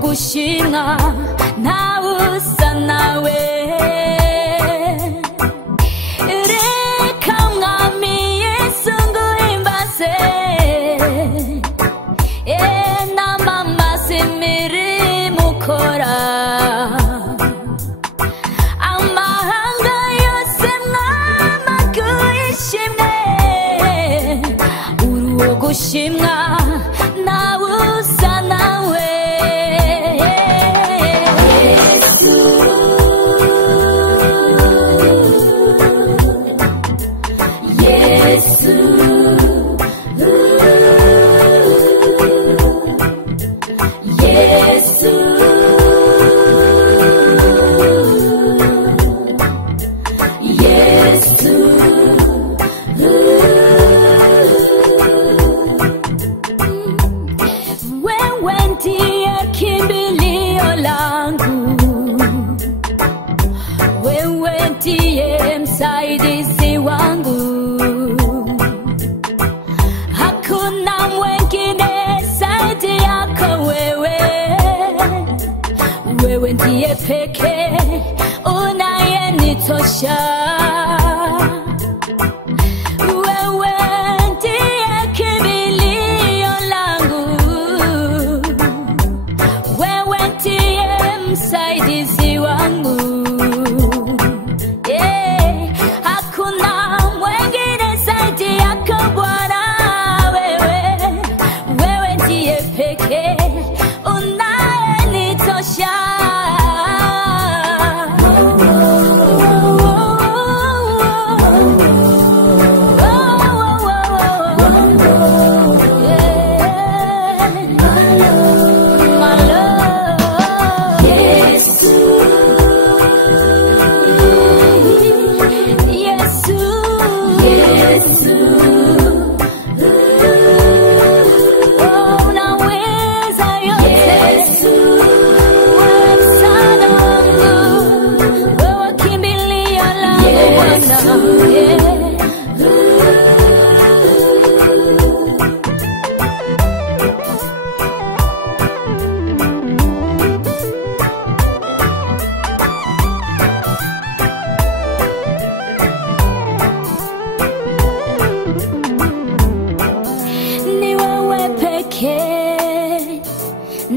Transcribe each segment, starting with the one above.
urogushimwa ntawusa nawe. Reka mwami Yesu nguhimbaze, namamaze imirimo ukora. Amahanga yose mwamaguye ishimwe, urogushimwa ntawusa nawe. Msaidizi wangu, hakuna mwingine zaidi yako wewe. Wewe ndiye pekee unayenitosha. Wewe ndiye kimbilio langu, wewe ndiye msaidizi wangu.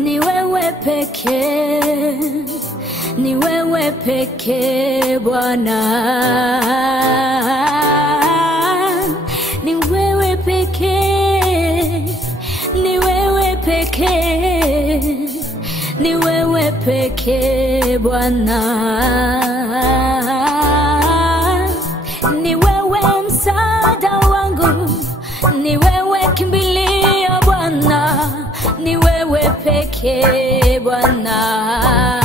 Ni wewe pekee, ni wewe pekee Bwana. Ni wewe pekee, ni wewe pekee, ni wewe pekee Bwana. Ni wewe msaada wangu, ni wewe kimbilio Bwana, ni wewe pekee Bwana.